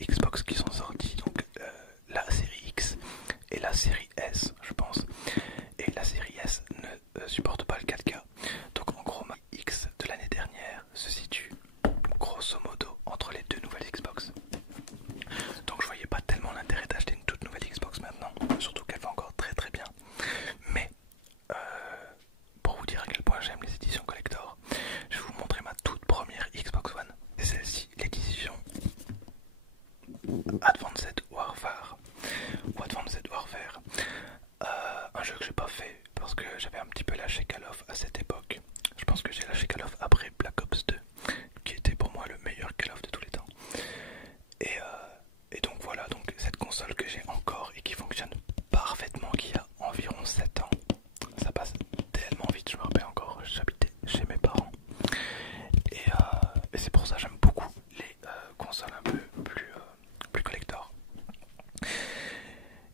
Xbox qui sont sortis, donc la série X et la série S, je pense. Et la série S ne supporte pas le 4K. Donc en gros, ma X de l'année dernière se situe grosso modo entre les deux nouvelles Xbox. Donc je voyais pas tellement l'intérêt d'acheter une toute nouvelle Xbox maintenant, surtout qu'elle va encore très très bien. Mais pour vous dire à quel point j'aime les éditions collector, je vais vous montrer ma toute première Xbox One. C'est celle-ci, l'édition Advanced Warfare. Ou Advanced Warfare. Un jeu que j'ai pas fait parce que j'avais un petit peu lâché Call of à cette époque. Je pense que j'ai lâché Call of après Black Ops 2, qui était pour moi le meilleur Call of de tous les temps. Et donc voilà, donc cette console que j'ai encore et qui fonctionne parfaitement, qui a environ 7 ans. Ça passe tellement vite, je me rappelle encore, j'habitais chez mes parents. Et c'est pour ça que j'aime beaucoup les consoles un peu plus collector.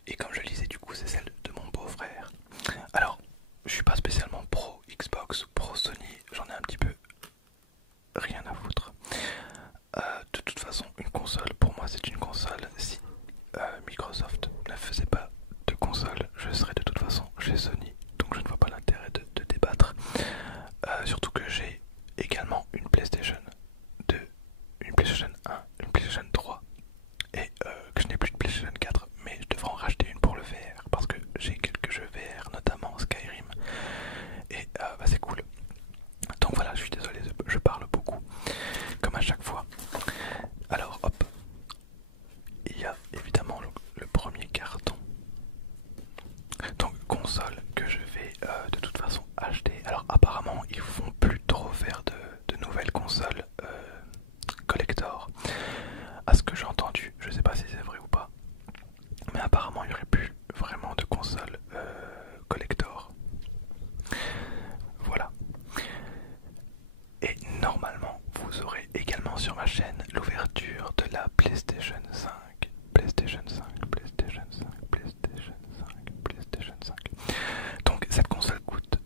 Et comme je le disais, du coup, c'est celle de mon beau-frère. Alors, je suis pas spécialement pro Xbox, pro Sony, j'en ai un petit peu rien à foutre. De toute façon, une console, pour moi, c'est une console. Si Microsoft ne faisait pas de console, je serais de toute façon chez Sony. Donc je ne vois pas l'intérêt de débattre. Surtout que j'ai également une PlayStation 2, une PlayStation 1, une PlayStation 3 et que je n'ai plus de PlayStation 4, mais je devrais en racheter une pour le VR parce que j'ai quelques jeux VR, notamment Skyrim, et c'est cool. Donc voilà, je suis désolé, je parle beaucoup, comme à chaque fois. Alors hop, il y a évidemment le premier carton. Donc console que je vais de toute façon acheter. Alors apparemment ils font plus trop faire de nouvelles consoles collector. À ce que j'ai entendu, je sais pas si c'est vrai ou pas, mais apparemment il n'y aurait plus vraiment de consoles collector. Voilà. Et normalement vous aurez également sur ma chaîne l'ouverture de la PlayStation 5. PlayStation 5, PlayStation 5, PlayStation 5, PlayStation 5. Donc cette console coûte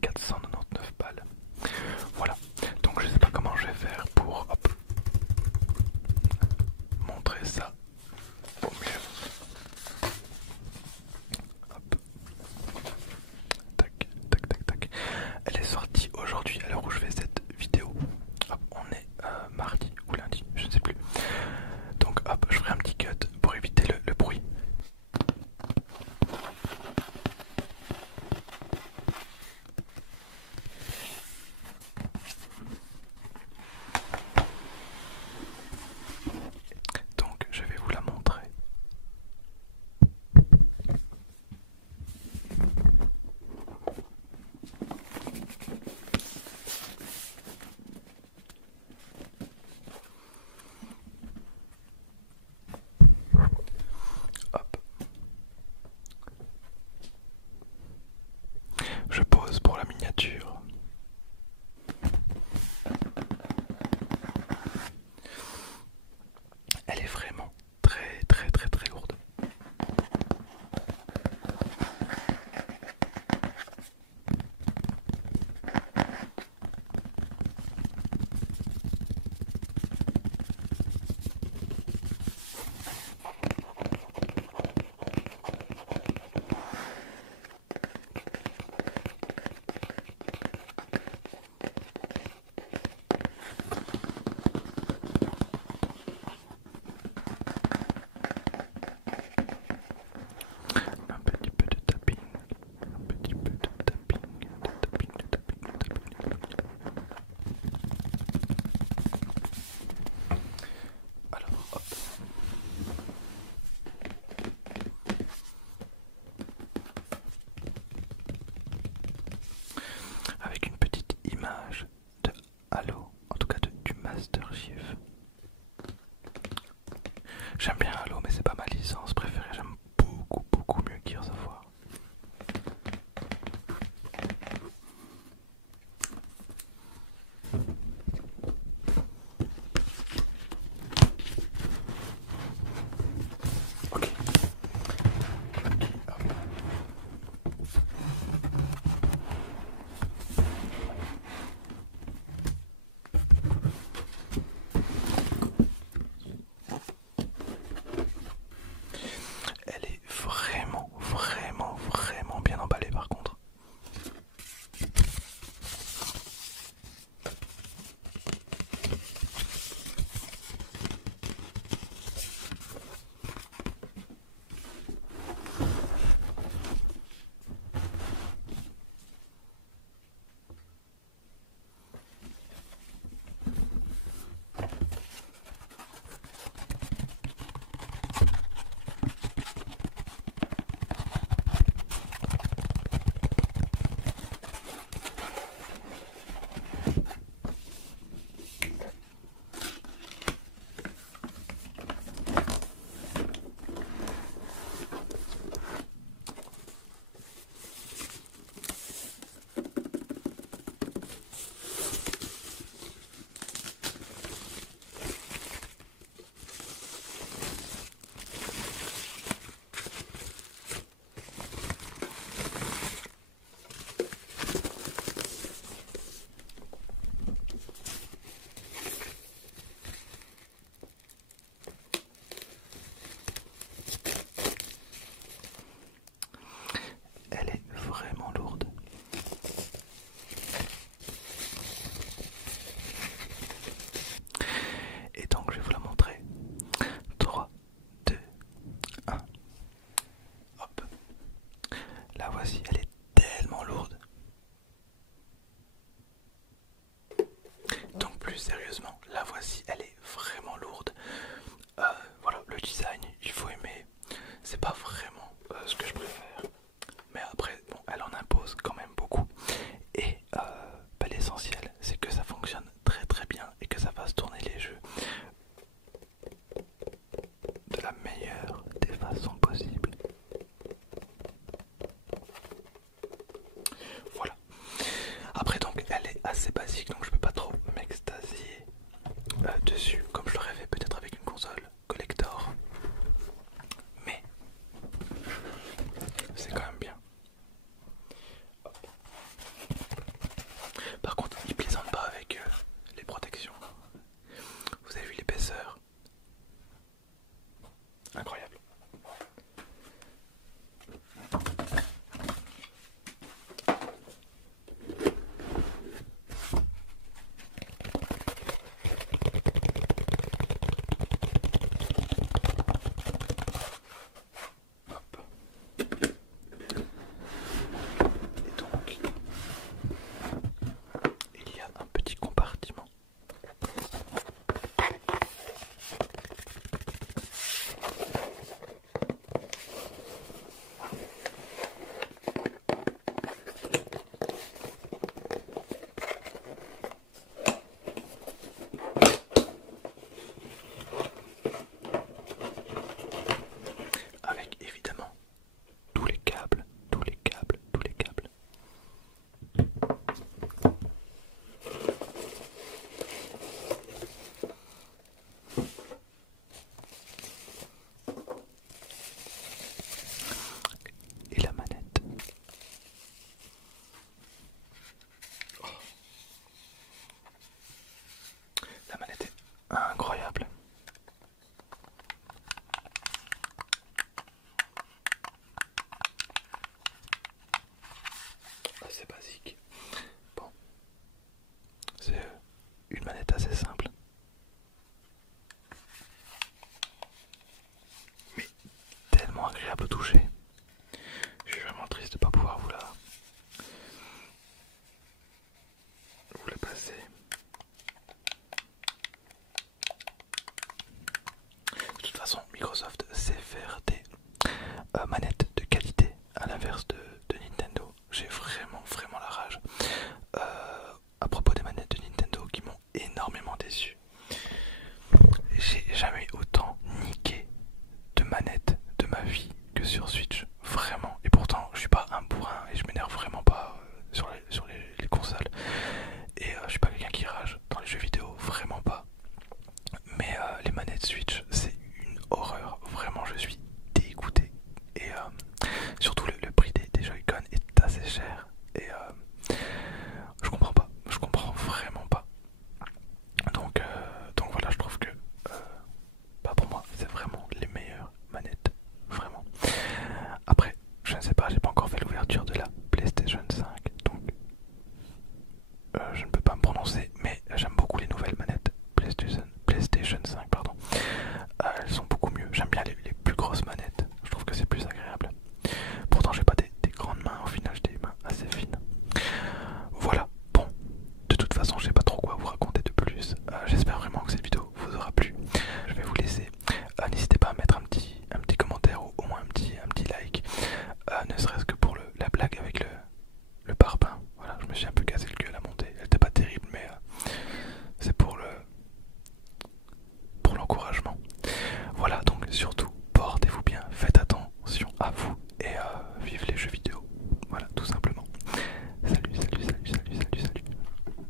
499 balles. Voilà. Donc je sais pas comment je vais faire pour montrer ça au mieux. Hop. Tac, tac, tac, tac. Elle est sortie aujourd'hui à l'heure où je fais cette vidéo. Hop, on est mardi ou lundi, je ne sais plus. Donc hop, je ferai un petit cut pour éviter le bruit. Donc je vais vous la montrer. Hop. Je pose pour la miniature. Elle est vraiment très très très très lourde. Un petit peu de tapping, un petit peu de tapping, de tapping, de tapping, de tapping, de tapping. Alors hop. Avec une petite image de Halo, en tout cas du Master Chief. J'aime bien Halo, mais c'est pas ma licence préférée, j'aime beaucoup mieux Gears of War. Ok. Hop. sérieusement, la voici, elle est vraiment lourde. Voilà, le design, il faut aimer. C'est pas vraiment ce que je préfère. Mais après, bon, elle en impose quand même beaucoup. Et bah, l'essentiel, c'est que ça fonctionne très très bien et que ça fasse tourner les jeux de la meilleure des façons possibles. Voilà. Après donc, elle est assez basique, donc je peux pas trop m'extasier dessus, comme je l'aurais fait peut-être avec une console collector. Mais c'est quand même bien. Par contre, il plaisante pas avec les protections. Vous avez vu l'épaisseur? Incroyable. Hop. Et donc, il y a un petit compartiment. Avec évidemment tous les câbles, tous les câbles, tous les câbles. Et la manette. Oh. La manette est incroyable. Assez basique. Bon, c'est une manette assez simple. Mais tellement agréable au toucher. Je suis vraiment triste de ne pas pouvoir vous la passer. De toute façon, Microsoft sait faire des manettes de qualité, à l'inverse de Nintendo. J'ai